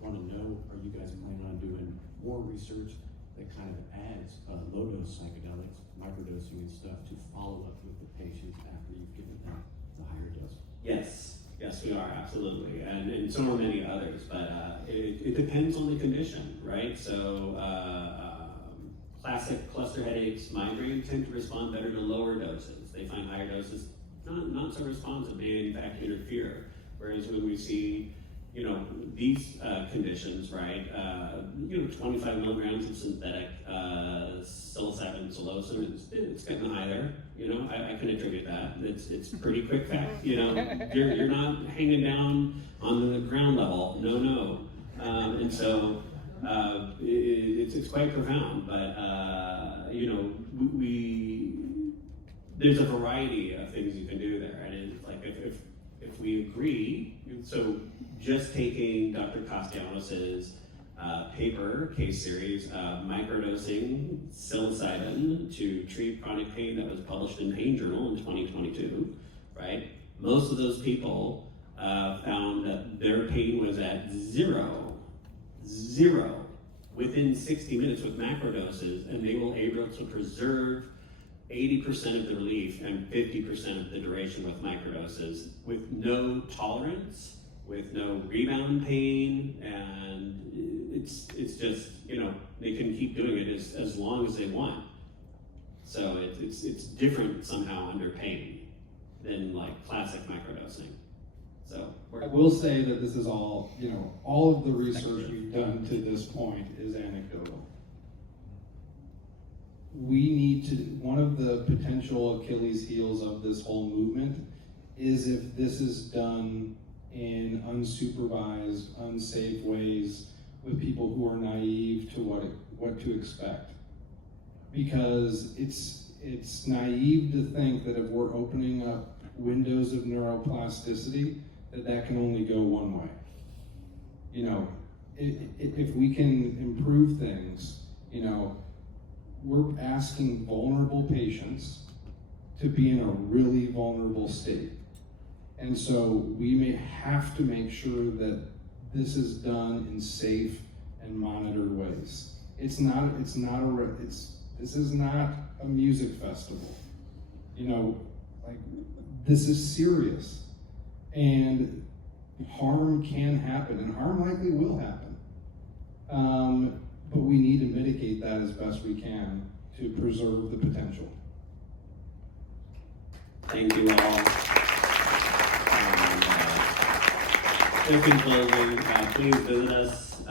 want to know, are you guys planning on doing more research that kind of adds low-dose psychedelics, microdosing and stuff, to follow up with the patients after you've given them the higher dose? Yes, we are, absolutely. And so are many others, but it depends on the condition, right? So classic cluster headaches, migraine tend to respond better to lower doses. They find higher doses not so responsive, may in fact interfere. Whereas when we see, these conditions, right, 25 milligrams of synthetic psilocybin psilocin, it's getting high there. I can attribute that. It's pretty quick fact. You're not hanging down on the ground level. No. And so it's quite profound. But there's a variety of things you can do there, and it's if we agree. So just taking Dr. Castellanos's paper case series, microdosing psilocybin to treat chronic pain, that was published in Pain Journal in 2022, right? Most of those people found that their pain was at zero, within 60 minutes with macrodoses, and they were able to preserve 80% of the relief and 50% of the duration with microdoses, with no tolerance, with no rebound pain, and it's just, you know, they can keep doing it as long as they want. So it's different somehow under pain than like classic microdosing. So I will say that this is all, you know, all of the research we've done to this point is anecdotal. We need to, one of the potential Achilles heels of this whole movement is if this is done in unsupervised, unsafe ways with people who are naive to what to expect. Because it's naive to think that if we're opening up windows of neuroplasticity, that can only go one way. You know, if we can improve things, you know, we're asking vulnerable patients to be in a really vulnerable state. And so we may have to make sure that this is done in safe and monitored ways. This is not a music festival. You know, like, this is serious. And harm can happen, and harm likely will happen. But we need to mitigate that as best we can to preserve the potential. thank you all. Just in closing, please visit us.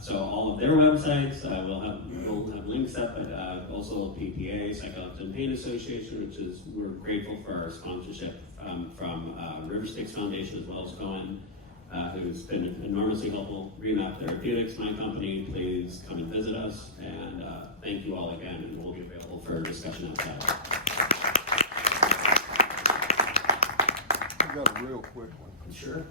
So all of their websites, we'll have links up, but also PPA, Psychedelics and Pain Association, which is, we're grateful for our sponsorship from River Styx Foundation, as well as Cohen, who's been enormously helpful. Remap Therapeutics, my company, please come and visit us, and thank you all again, and we'll be available for discussion outside. I've got a real quick one. Sure.